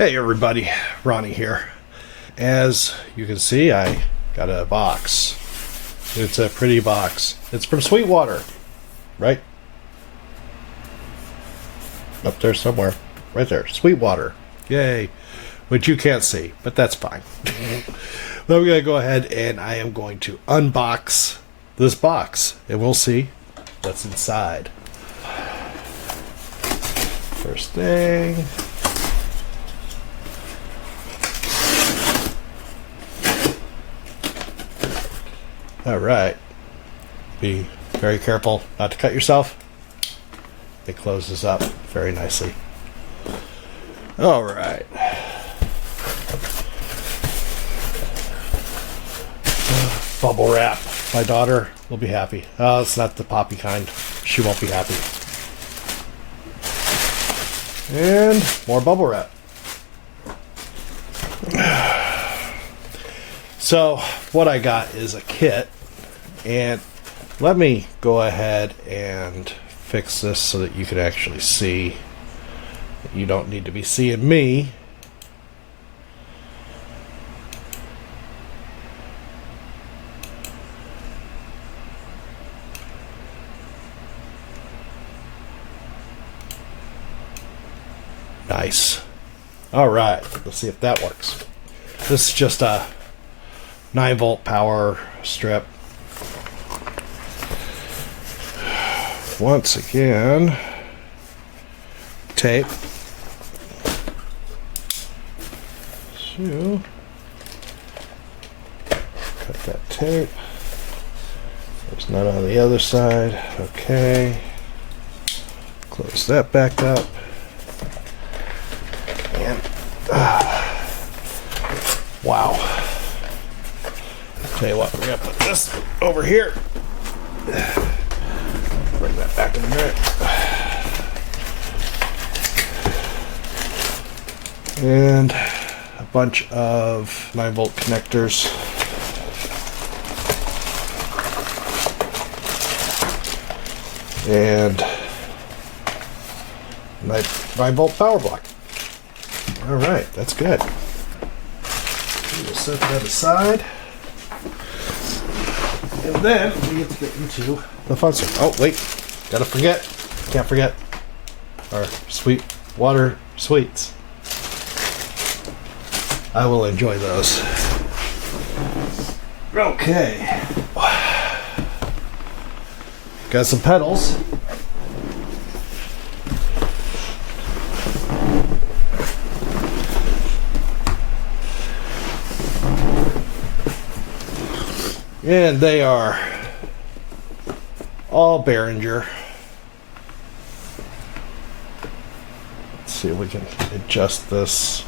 Hey everybody, Ronnie here. As you can see, I got a box. It's a pretty box. It's from Sweetwater, right? Up there somewhere. Right there, Sweetwater. Yay. Which you can't see, but that's fine. Then we're going to go ahead and I am going to unbox this box and we'll see what's inside. First thing. Alright, be very careful not to cut yourself. It closes up very nicely. Alright. Bubble wrap. My daughter will be happy. Oh, it's not the poppy kind. She won't be happy. And more bubble wrap. So what I got is a kit, and let me go ahead and fix this so that you can actually see. You don't need to be seeing me. Nice. All right, let's see if that works. This is just a 9-volt power strip. Once again, tape. So, cut that tape. There's none on the other side. Okay. Close that back up. And, wow. Tell you what, we're gonna put this over here. Bring that back in a minute. And a bunch of 9-volt connectors. And 9-volt power block. All right, that's good. We'll set that aside. And then we get to get into the fun stuff. Oh, wait. Gotta forget. Can't forget our Sweetwater sweets. I will enjoy those. Okay. Got some pedals. And they are all Behringer. Let's see if we can adjust this.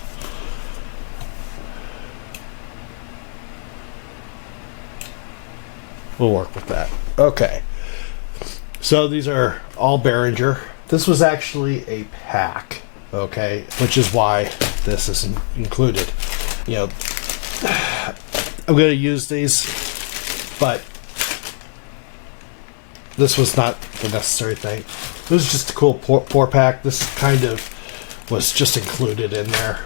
We'll work with that. Okay. So these are all Behringer. This was actually a pack, okay, which is why this isn't included. You know, I'm going to use these, but this was not the necessary thing. This was just a cool pour pack. This kind of was just included in there.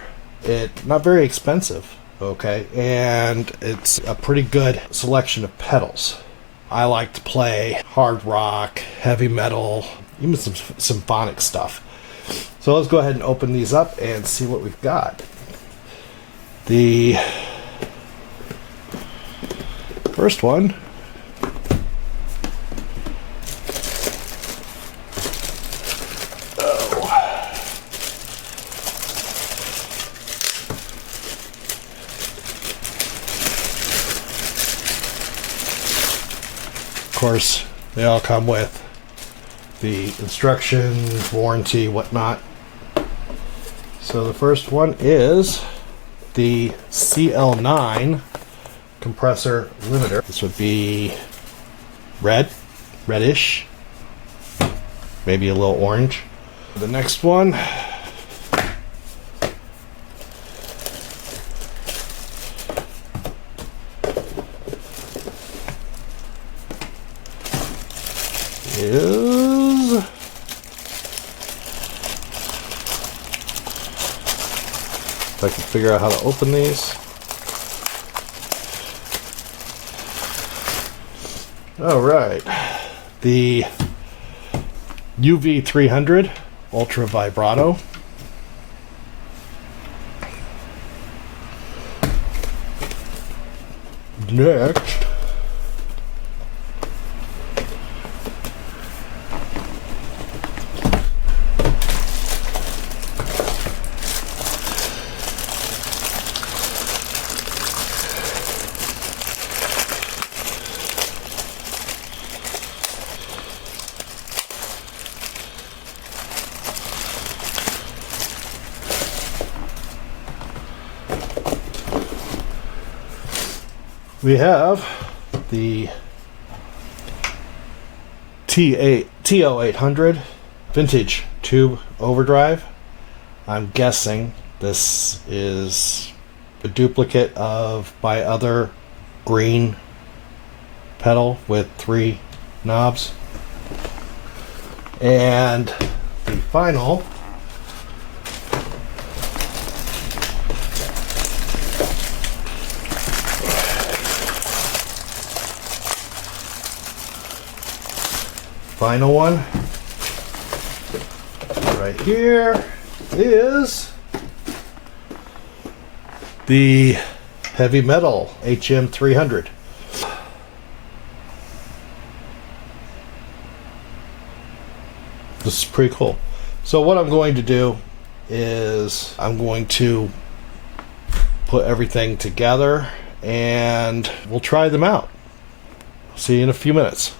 Not very expensive, okay, and it's a pretty good selection of pedals. I like to play hard rock, heavy metal, even some symphonic stuff. So let's go ahead and open these up and see what we've got. The first one of course, they all come with the instructions, warranty, whatnot. So the first one is the CL9 Compressor Limiter. This would be reddish, maybe a little orange. The next one is If I can figure out how to open these. All right, the UV300 Ultra Vibrato. Next, we have the TO800 Vintage Tube Overdrive. I'm guessing this is a duplicate of my other green pedal with 3 knobs. And the final one right here is the heavy metal HM300. This is pretty cool. So what I'm going to do is I'm going to put everything together and we'll try them out. See you in a few minutes.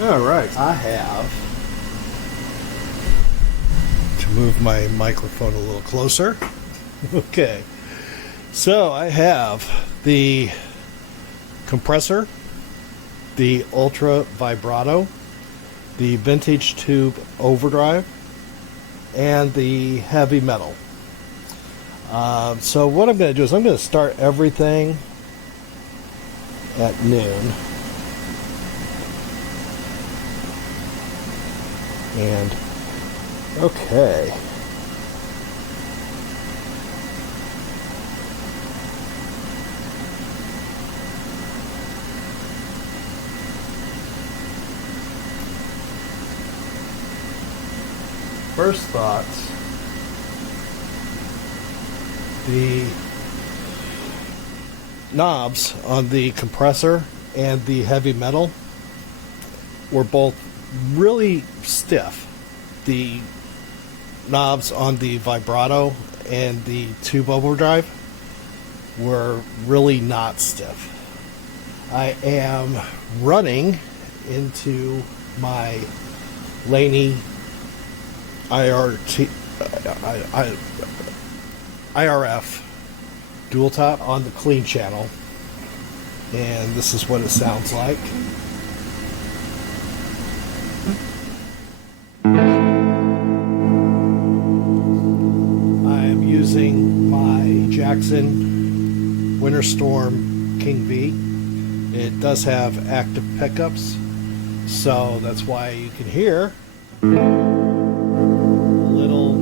Alright, I have to move my microphone a little closer. Okay, so I have the compressor, the Ultra Vibrato, the Vintage Tube Overdrive, and the heavy metal. So what I'm going to do is I'm going to start everything at noon. And okay. First thoughts. The knobs on the compressor and the heavy metal were both really stiff. The knobs on the Vibrato and the Tube Overdrive were really not stiff. I am running into my Laney IRF dual top on the clean channel, and this is what it sounds like. I am using my Jackson Winter Storm King V. It does have active pickups, so that's why you can hear a little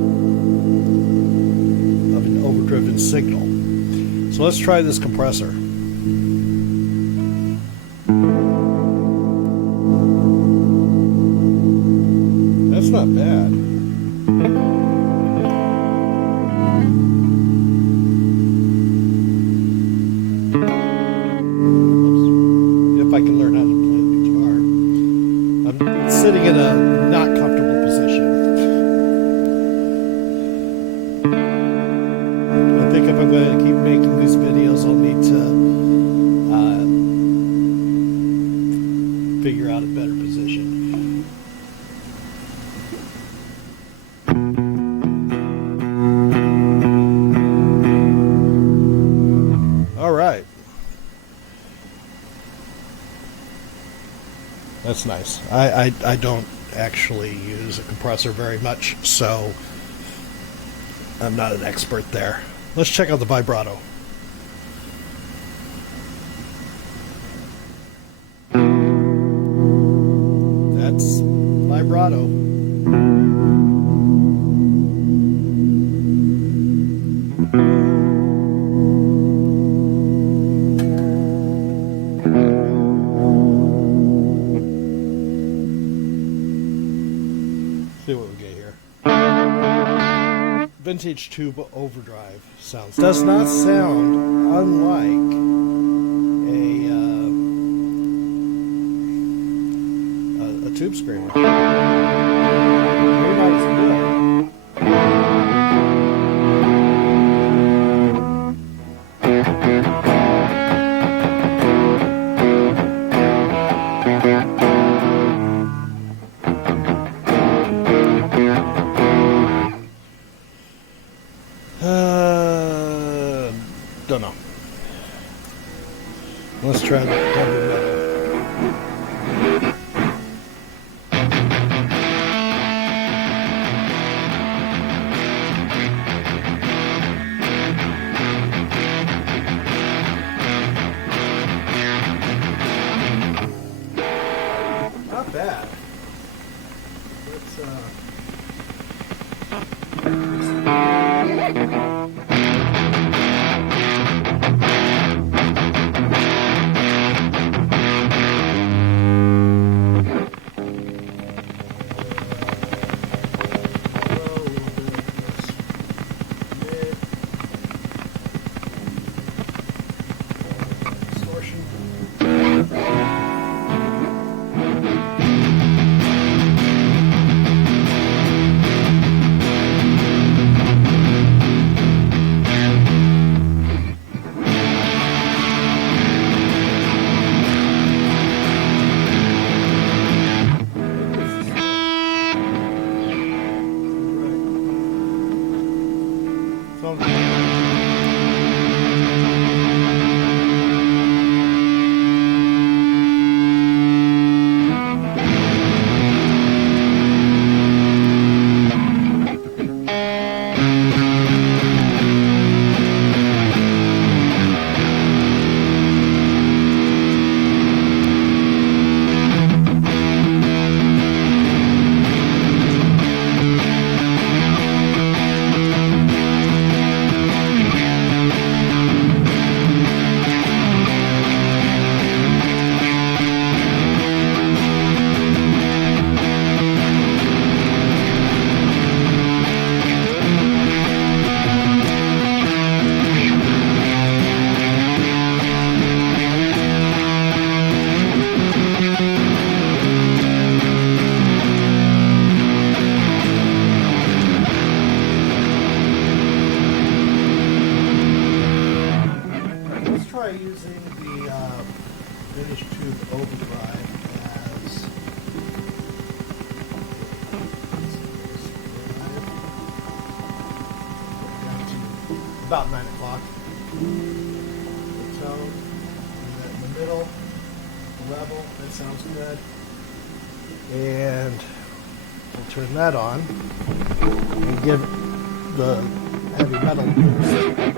of an overdriven signal. So let's try this compressor. That's not bad. If I can learn how to play the guitar. I'm sitting in a not comfortable position. I think if I'm going to keep making these videos, I'll need to figure out a better position. All right. That's nice. I don't actually use a compressor very much, so I'm not an expert there. Let's check out the Vibrato. That's Vibrato. See what we get here. Vintage Tube Overdrive sounds. Does not sound unlike a tube screamer. Maybe not as good. Don't know. Let's try the heavy metal. Not bad. Let's using the Vintage Tube Overdrive as down to about 9 o'clock. The tone, and then in the middle, the level, that sounds good. And we'll turn that on and give the heavy metal boost.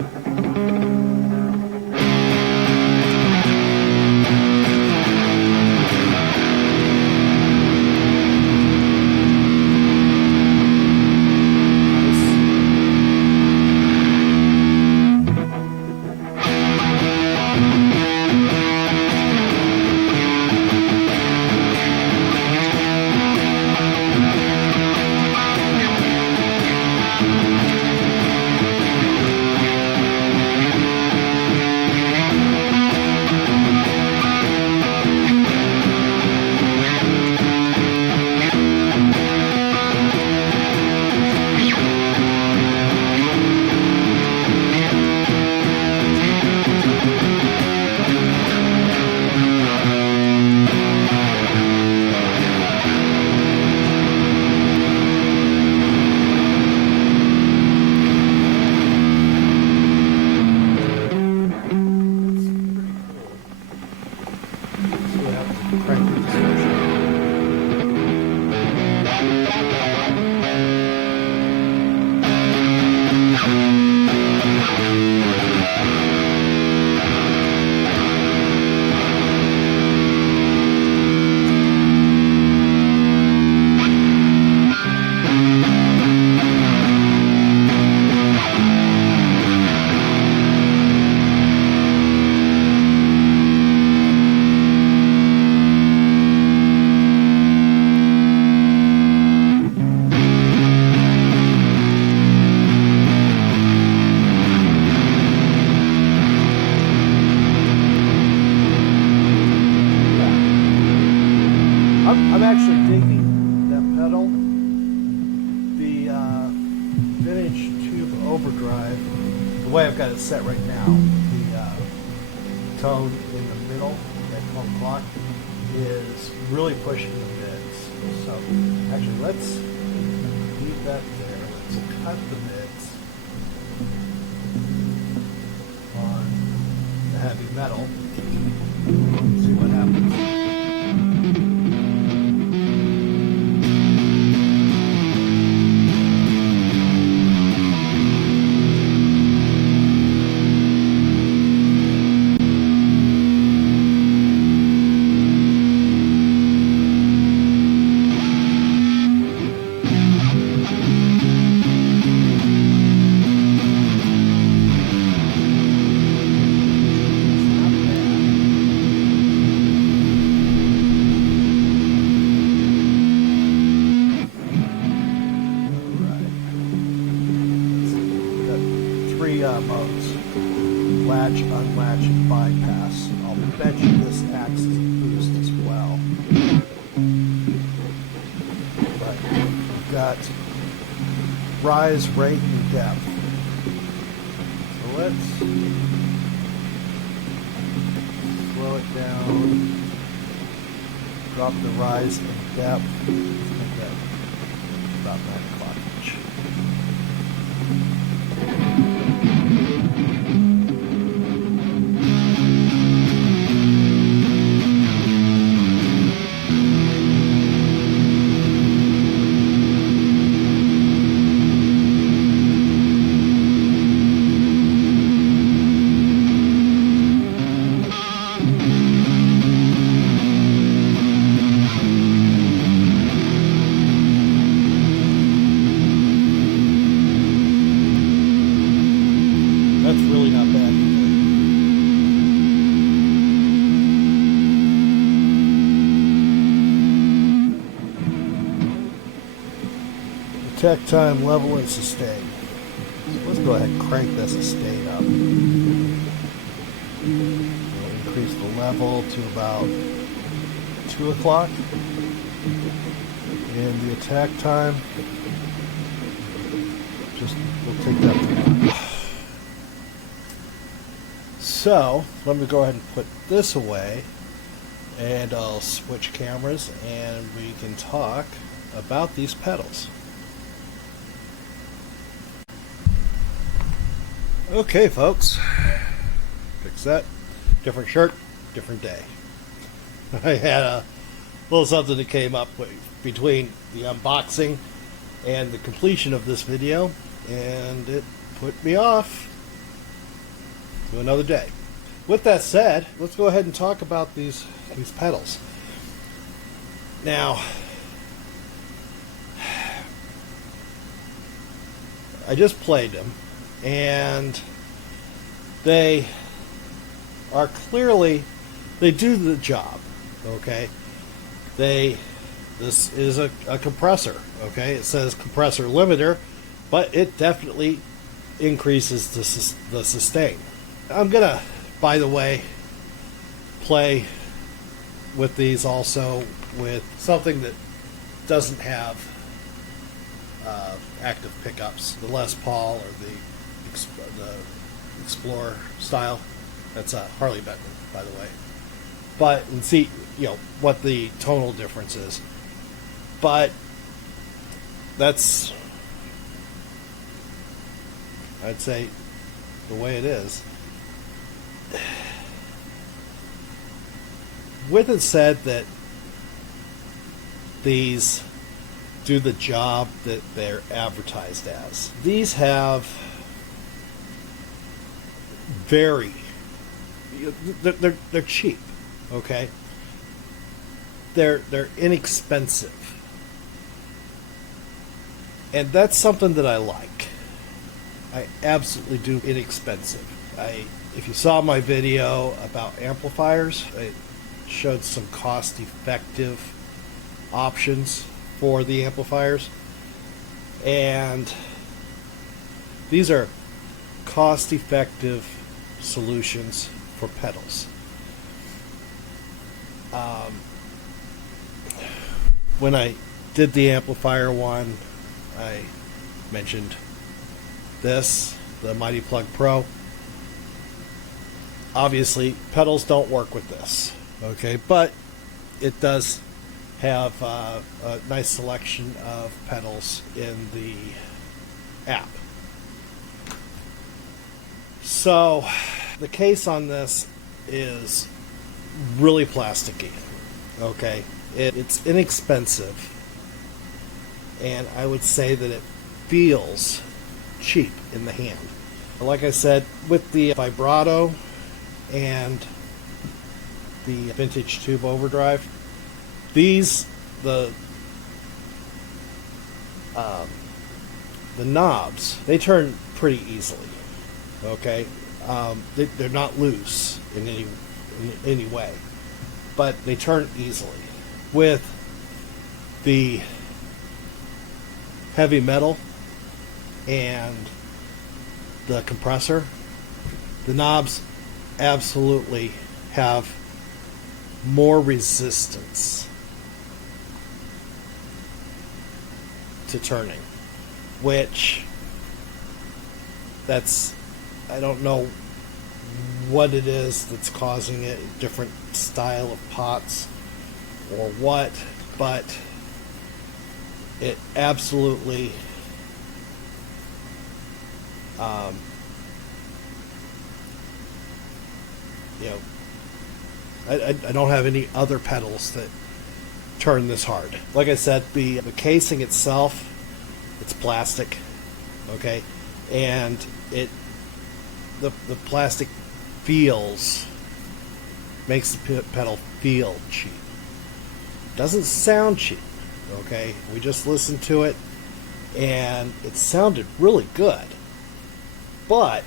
overdrive, the way I've got it set right now, the tone in the middle, that 12 o'clock, is really pushing the mids. So actually, let's leave that there. Let's cut the mids on the heavy metal. See what happens. Modes: latch, unlatch, and bypass. I'll bet you this acts as a boost as well. But we've got rise, rate, and depth. So let's slow it down, drop the rise and depth. Let's make that about 9 o'clock-ish. That's really not bad either. Attack time, level, and sustain. So let's go ahead and crank that sustain up. We'll increase the level to about 2 o'clock. And the attack time, we'll take that for now. So, let me go ahead and put this away, and I'll switch cameras, and we can talk about these pedals. Okay, folks, fix that. Different shirt, different day. I had a little something that came up between the unboxing and the completion of this video, and it put me off to another day. With that said, let's go ahead and talk about these pedals. Now, I just played them, and they are clearly, they do the job, okay? This is a compressor, okay? It says compressor limiter, but it definitely increases the sustain. I'm gonna, by the way, play with these also with something that doesn't have active pickups, the Les Paul or the Explorer style. That's a Harley Benton, by the way. But and see, what the tonal difference is. But that's, I'd say, the way it is. With it said that these do the job that they're advertised as. These have they're cheap, okay? They're inexpensive. And that's something that I like. I absolutely do. Inexpensive. If you saw my video about amplifiers, I showed some cost-effective options for the amplifiers, and these are cost-effective solutions for pedals. When I did the amplifier one, I mentioned this, the Mighty Plug Pro. Obviously, pedals don't work with this, okay, but it does have a nice selection of pedals in the app. So the case on this is really plasticky, okay. It's inexpensive, and I would say that it feels cheap in the hand. Like I said, with the Vibrato and the Vintage Tube Overdrive, these the knobs, they turn pretty easily, okay. They're not loose in any way, but they turn easily. With the heavy metal and the compressor, the knobs absolutely have more resistance to turning, which I don't know what it is that's causing it, different style of pots or what, but it absolutely I don't have any other pedals that turn this hard. Like I said, the casing itself, it's plastic, okay, and the plastic makes the pedal feel cheap. Doesn't sound cheap, okay. We just listened to it and it sounded really good, but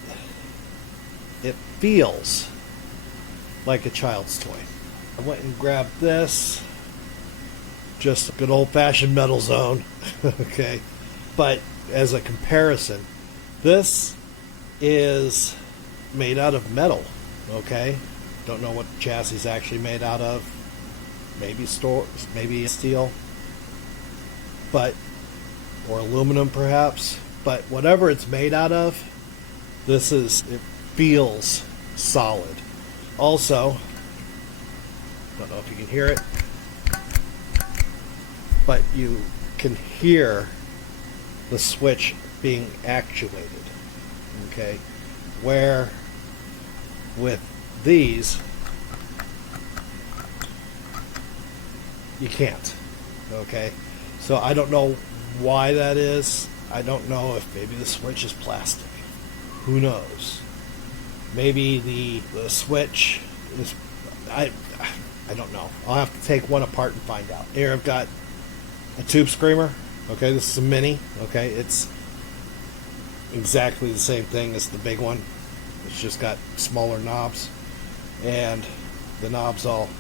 it feels like a child's toy. I went and grabbed this, just a good old-fashioned metal zone, okay. But as a comparison, this is made out of metal, okay. Don't know what the chassis is actually made out of. Maybe steel, or aluminum perhaps. But whatever it's made out of, it feels solid. Also, don't know if you can hear it, but you can hear the switch being actuated, okay, where with these you can't, okay. So I don't know why that is. I don't know if maybe the switch is plastic, who knows. Maybe the switch is, I don't know. I'll have to take one apart and find out. Here I've got a tube screamer, okay. This is a mini, okay. It's exactly the same thing as the big one. It's just got smaller knobs, and the knobs all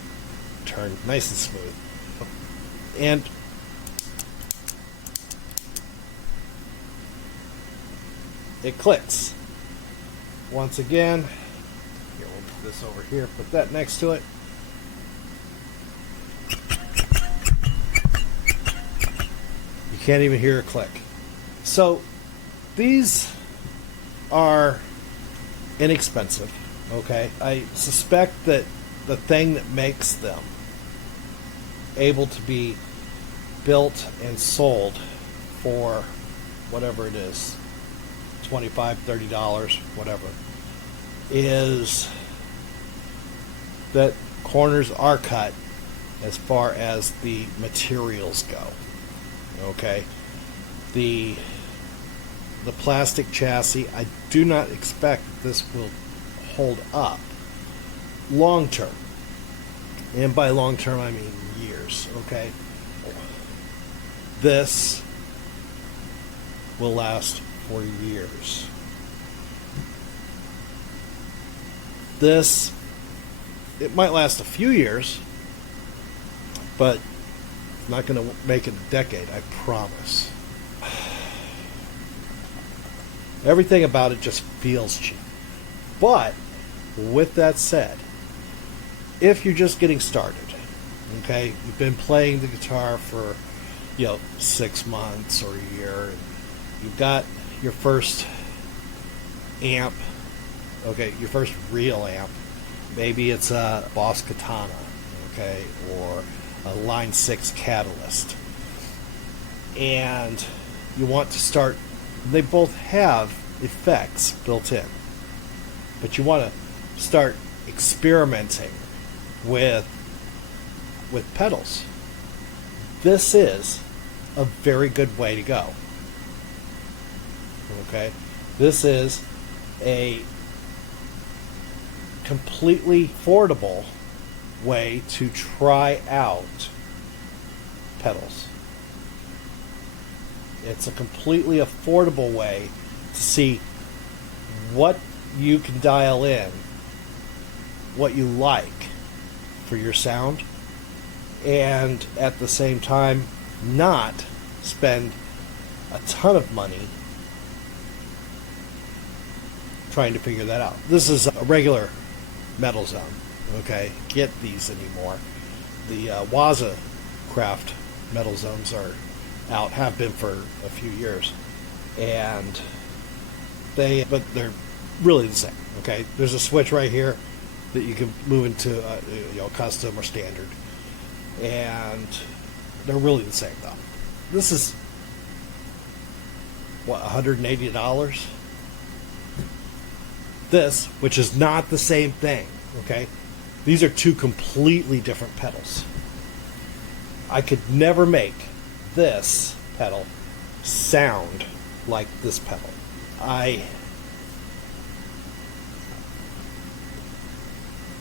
turn nice and smooth. And it clicks. Once again, here, we'll put this over here, put that next to it. You can't even hear a click. So these are inexpensive, okay. I suspect that the thing that makes them able to be built and sold for whatever it is, $25, $30, whatever, is that corners are cut as far as the materials go, okay. The plastic chassis, I do not expect that this will hold up long term, and by long term I mean years, okay. This will last for years. This, it might last a few years, but not going to make it a decade, I promise. Everything about it just feels cheap. But with that said, if you're just getting started, okay, you've been playing the guitar for 6 months or a year, and you've got your first amp, okay, your first real amp, maybe it's a Boss Katana, okay, or a Line 6 Catalyst, and you want to start, they both have effects built in, but you want to start experimenting with pedals. This is a very good way to go. Okay, this is a completely affordable way to try out pedals. It's a completely affordable way to see what you can dial in, what you like for your sound, and at the same time not spend a ton of money trying to figure that out. This is a regular metal zone. Okay, get these anymore. The Waza Craft metal zones are out, have been for a few years, and but they're really the same. Okay, there's a switch right here that you can move into custom or standard, and they're really the same though. This is what, $180? This, which is not the same thing. Okay, these are two completely different pedals. I could never make this pedal sound like this pedal. I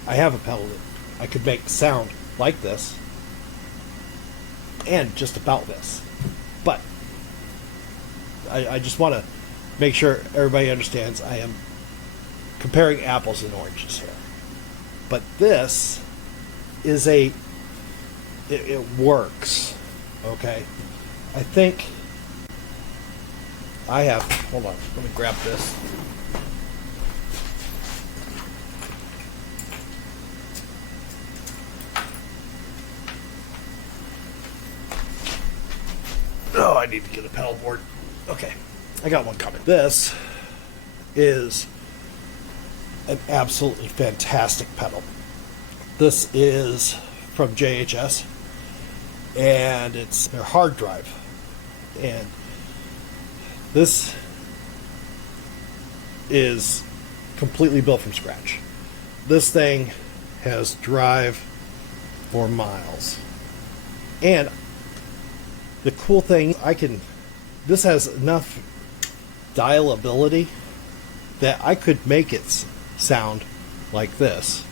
have a pedal that I could make sound like this and just about this, but I just want to make sure everybody understands I am comparing apples and oranges here. But this is it works, okay? I think I have, hold on, let me grab this. Oh, I need to get a pedal board. Okay, I got one coming. This is an absolutely fantastic pedal. This is from JHS, and it's their hard drive, and this is completely built from scratch. This thing has drive for miles, and the cool thing, this has enough dialability that I could make it sound like this,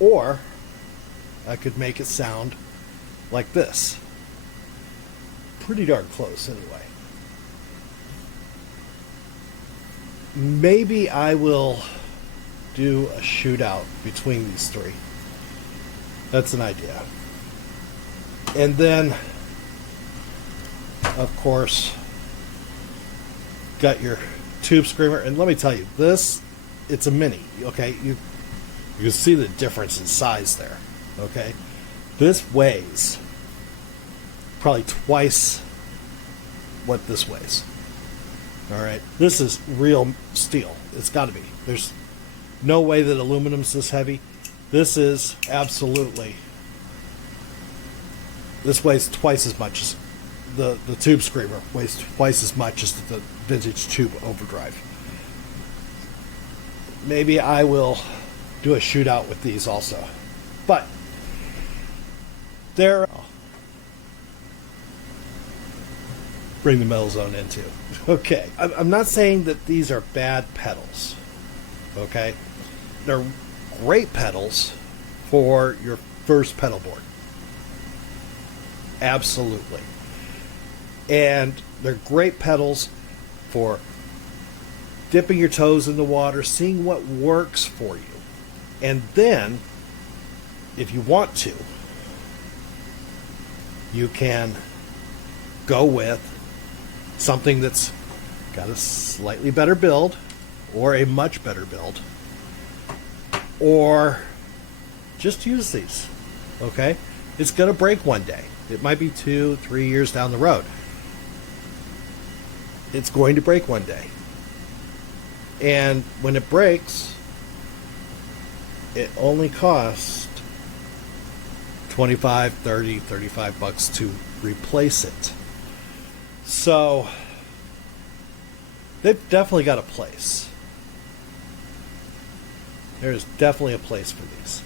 or I could make it sound like this. Pretty darn close anyway. Maybe I will do a shootout between these three. That's an idea. And then, of course, got your tube screamer. And let me tell you, it's a mini, okay? You can see the difference in size there, okay? This weighs probably twice what this weighs. All right, this is real steel. It's got to be. There's no way that aluminum's this heavy. This is absolutely. This weighs twice as much as the tube screamer weighs twice as much as the Vintage Tube Overdrive. Maybe I will do a shootout with these also, but they're bring the metal zone into. Okay, I'm not saying that these are bad pedals. Okay, they're great pedals for your first pedal board. Absolutely. And they're great pedals for dipping your toes in the water, seeing what works for you. And then, if you want to, you can go with something that's got a slightly better build, or a much better build, or just use these. Okay? It's going to break one day. It might be 2-3 years down the road. It's going to break one day. And when it breaks, it only costs 25, 30, 35 bucks to replace it. So they've definitely got a place. There's definitely a place for these.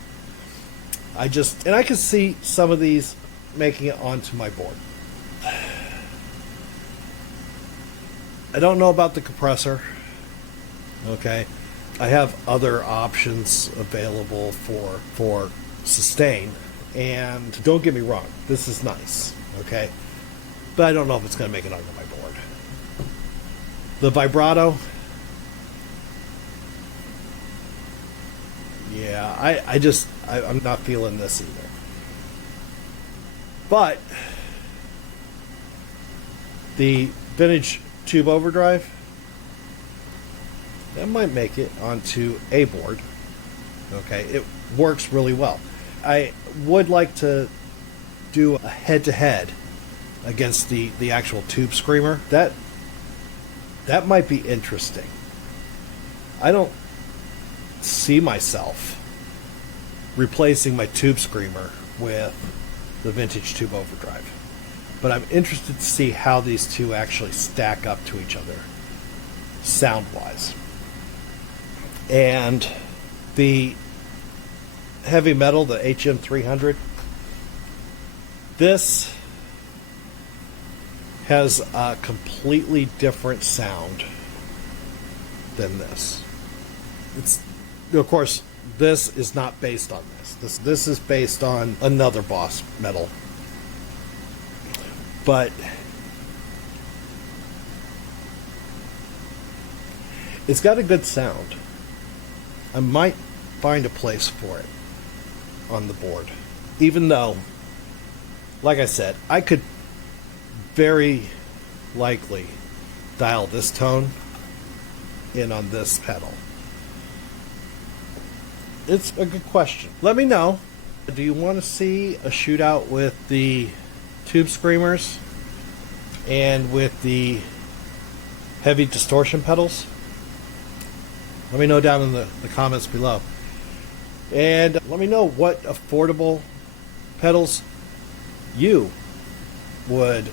I can see some of these making it onto my board. I don't know about the compressor. Okay. I have other options available for sustain. And don't get me wrong, this is nice. Okay. But I don't know if it's going to make it onto my board. The Vibrato. Yeah, I'm not feeling this either. But the Vintage Tube Overdrive, that might make it onto a board. Okay, it works really well. I would like to do a head-to-head against the actual Tube Screamer. That might be interesting. I don't see myself replacing my Tube Screamer with the Vintage Tube Overdrive, but I'm interested to see how these two actually stack up to each other sound-wise. And the heavy metal, the HM300, this has a completely different sound than this. It's, of course, this is not based on this. This is based on another Boss metal. But it's got a good sound. I might find a place for it on the board. Even though, like I said, I could very likely dial this tone in on this pedal. It's a good question. Let me know. Do you want to see a shootout with the Tube Screamers and with the heavy distortion pedals? Let me know down in the comments below. And let me know what affordable pedals you would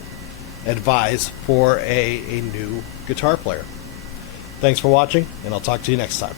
advise for a new guitar player. Thanks for watching, and I'll talk to you next time.